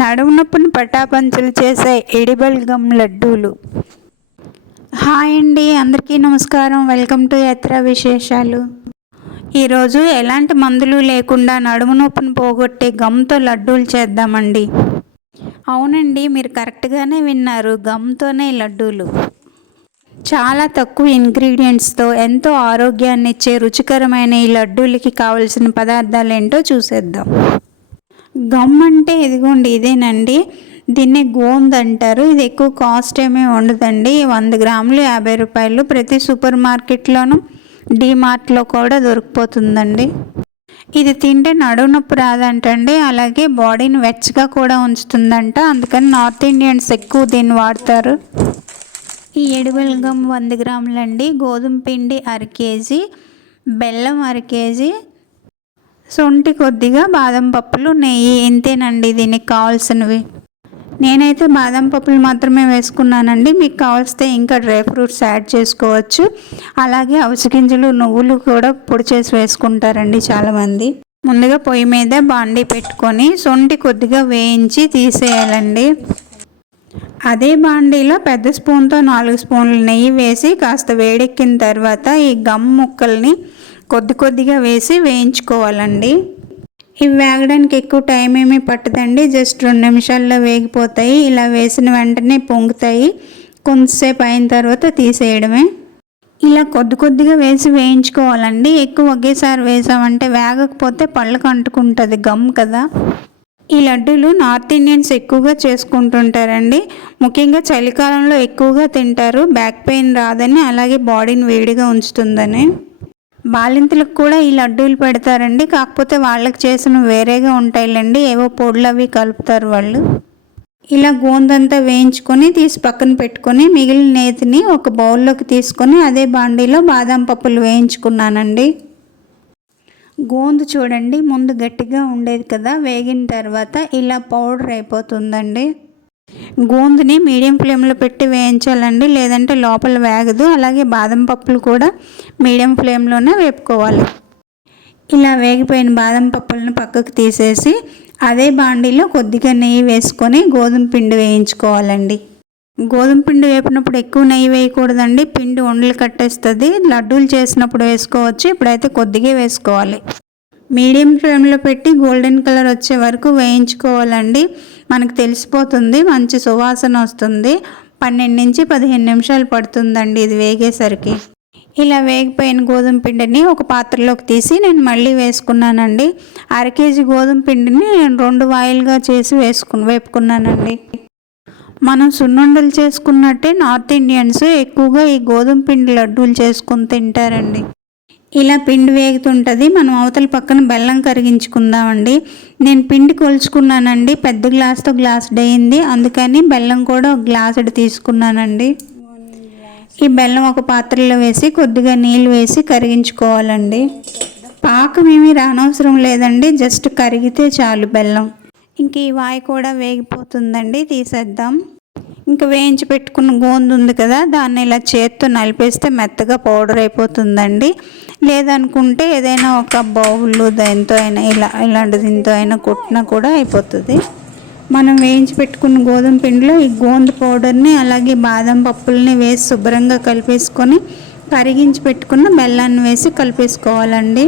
నడుము నొప్పిని పటాపంచలు చేసే ఎడిబుల్ గమ్ లడ్డూలు. హాయ్ అండి, అందరికీ నమస్కారం. వెల్కమ్ టు యాత్ర విశేషాలు. ఈరోజు ఎలాంటి మందులు లేకుండా నడుము నొప్పిని పోగొట్టే గమ్తో లడ్డూలు చేద్దామండి. అవునండి, మీరు కరెక్ట్గానే విన్నారు, గమ్తోనే లడ్డూలు. చాలా తక్కువ ఇంగ్రీడియంట్స్తో ఎంతో ఆరోగ్యాన్ని ఇచ్చే రుచికరమైన ఈ లడ్డూలకి కావలసిన పదార్థాలు ఏంటో చూసేద్దాం. గమ్ అంటే ఇదిగోండి, ఇదేనండి. దీన్ని గోంద్ అంటారు. ఇది ఎక్కువ కాస్ట్ ఏమీ ఉండదండి. 100 గ్రాములు 50 రూపాయలు. ప్రతి సూపర్ మార్కెట్లోనూ డీమార్ట్లో కూడా దొరికిపోతుందండి. ఇది తింటే నడుము నొప్పి రాదంటండి, అలాగే బాడీని వెచ్చగా కూడా ఉంచుతుందంట. అందుకని నార్త్ ఇండియన్స్ ఎక్కువ దీన్ని వాడతారు. ఈ ఎడిబుల్ గమ్ 100 గ్రాములండి. గోధుమ పిండి 1/2 కేజీ, బెల్లం 1/2 కేజీ, శొంఠి కొద్దిగా, బాదం పప్పులు, నెయ్యి. ఇంతేనండి దీనికి కావాల్సినవి. నేనైతే బాదం పప్పులు మాత్రమే వేసుకున్నానండి. మీకు కావాల్సితే ఇంకా డ్రై ఫ్రూట్స్ యాడ్ చేసుకోవచ్చు. అలాగే అవిసె గింజలు, నువ్వులు కూడా పొడి చేసి వేసుకుంటారండి చాలామంది. ముందుగా పొయ్యి మీద బాండీ పెట్టుకొని శొంఠి కొద్దిగా వేయించి తీసేయాలండి. అదే బాండీలో పెద్ద స్పూన్తో 4 స్పూన్లు నెయ్యి వేసి కాస్త వేడెక్కిన తర్వాత ఈ గమ్ ముక్కల్ని కొద్దిగా వేసి వేయించుకోవాలండి. ఇవి వేగడానికి ఎక్కువ టైం ఏమీ పట్టదండి. జస్ట్ 2 నిమిషాల్లో వేగిపోతాయి. ఇలా వేసిన వెంటనే పొంగుతాయి. కొంతసేపు అయిన తర్వాత తీసేయడమే. ఇలా కొద్దిగా వేసి వేయించుకోవాలండి. ఎక్కువ ఒకేసారి వేసామంటే వేగకపోతే పళ్ళకు అంటుకుంటుంది, గమ్ కదా. ఈ లడ్డూలు నార్త్ ఇండియన్స్ ఎక్కువగా చేసుకుంటుంటారండి. ముఖ్యంగా చలికాలంలో ఎక్కువగా తింటారు. బ్యాక్ పెయిన్ రాదని, అలాగే బాడీని వేడిగా ఉంచుతుందని. బాలింతలకు కూడా ఈ లడ్డూలు పెడతారండి. కాకపోతే వాళ్ళకి చేసిన వేరేగా ఉంటాయిలండి, ఏవో పొడులు అవి కలుపుతారు వాళ్ళు. ఇలా గోందంతా వేయించుకొని తీసి పక్కన పెట్టుకొని మిగిలిన నేతిని ఒక బౌల్లోకి తీసుకొని అదే బాండీలో బాదం పప్పులు వేయించుకున్నానండి. గోందు చూడండి, ముందు గట్టిగా ఉండేది కదా, వేగిన తర్వాత ఇలా పౌడర్ అయిపోతుందండి. గోందుని మీడియం ఫ్లేమ్లో పెట్టి వేయించాలండి, లేదంటే లోపల వేగదు. అలాగే బాదం పప్పులు కూడా మీడియం ఫ్లేమ్లోనే వేపుకోవాలి. ఇలా వేగిపోయిన బాదం పప్పులను పక్కకు తీసేసి అదే బాండీలో కొద్దిగా నెయ్యి వేసుకొని గోధుమ పిండి వేయించుకోవాలండి. గోధుమ పిండి వేపినప్పుడు ఎక్కువ నెయ్యి వేయకూడదండి, పిండి ఉండలు కట్టేస్తుంది. లడ్డూలు చేసినప్పుడు వేసుకోవచ్చు, ఇప్పుడైతే కొద్దిగా వేసుకోవాలి. మీడియం ఫ్లేమ్లో పెట్టి గోల్డెన్ కలర్ వచ్చే వరకు వేయించుకోవాలండి. మనకు తెలిసిపోతుంది, మంచి సువాసన వస్తుంది. 12 నుంచి 15 నిమిషాలు పడుతుందండి ఇది వేగేసరికి. ఇలా వేగిపోయిన గోధుమ పిండిని ఒక పాత్రలోకి తీసి నేను మళ్ళీ వేసుకున్నానండి. 1/2 కేజీ గోధుమ పిండిని నేను 2 వాయిల్గా చేసి వేపుకున్నానండి. మనం సున్నుండలు చేసుకున్నట్టే నార్త్ ఇండియన్స్ ఎక్కువగా ఈ గోధుమ పిండి లడ్డూలు చేసుకుని తింటారండి. ఇలా పిండి వేగుతుంటుంది. మనం అవతల పక్కన బెల్లం కరిగించుకుందామండి. నేను పిండి కొలుచుకున్నానండి, పెద్ద గ్లాస్తో గ్లాసుడు అయింది. అందుకని బెల్లం కూడా ఒక గ్లాసుడు తీసుకున్నానండి. ఈ బెల్లం ఒక పాత్రలో వేసి కొద్దిగా నీళ్ళు వేసి కరిగించుకోవాలండి. పాకం ఏమీ రానవసరం లేదండి, జస్ట్ కరిగితే చాలు బెల్లం. ఇంక ఈ వాయి కూడా వేగిపోతుందండి, తీసేద్దాం. ఇంకా వేయించి పెట్టుకున్న గోందు ఉంది కదా, దాన్ని ఇలా చేత్తో నలిపేస్తే మెత్తగా పౌడర్ అయిపోతుందండి. లేదనుకుంటే ఏదైనా ఒక బౌల్ దేంతో అయినా ఇలాంటి దీంతో అయినా కొట్టినా కూడా అయిపోతుంది. మనం వేయించి పెట్టుకున్న గోధుమ పిండిలో ఈ గోందు పౌడర్ని అలాగే బాదం పప్పుల్ని వేసి శుభ్రంగా కలిపేసుకొని కరిగించి పెట్టుకున్న బెల్లాన్ని వేసి కలిపేసుకోవాలండి.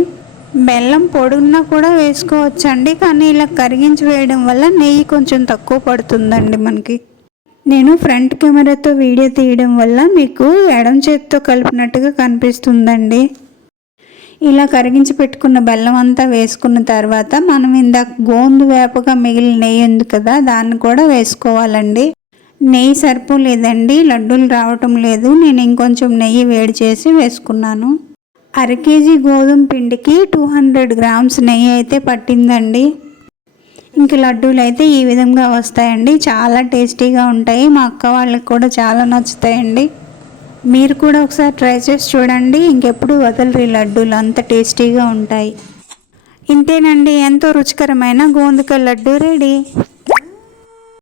బెల్లం పొడున్నా కూడా వేసుకోవచ్చండి, కానీ ఇలా కరిగించి వేయడం వల్ల నెయ్యి కొంచెం తక్కువ పడుతుందండి మనకి. నేను ఫ్రంట్ కెమెరాతో వీడియో తీయడం వల్ల మీకు ఎడమ చేతితో కలిపినట్టుగా కనిపిస్తుందండి. ఇలా కరిగించి పెట్టుకున్న బెల్లం అంతా వేసుకున్న తర్వాత మనం ఇందాక గోందు వేపగా మిగిలిన నెయ్యి ఉంది కదా, దాన్ని కూడా వేసుకోవాలండి. నెయ్యి సరిపోలేదండి, లడ్డూలు రావటం లేదు. నేను ఇంకొంచెం నెయ్యి వేడి చేసి వేసుకున్నాను. 1/2 కేజీ గోధుమ పిండికి 200 గ్రామ్స్ నెయ్యి అయితే పట్టిందండి. ఇంక లడ్డూలు అయితే ఈ విధంగా వస్తాయండి. చాలా టేస్టీగా ఉంటాయి. మా అక్క వాళ్ళకి కూడా చాలా నచ్చుతాయండి. మీరు కూడా ఒకసారి ట్రై చేసి చూడండి, ఇంకెప్పుడు వదలరు ఈ లడ్డూలు, అంత టేస్టీగా ఉంటాయి. ఇంతేనండి, ఎంతో రుచికరమైన గోందుక లడ్డు రెడీ.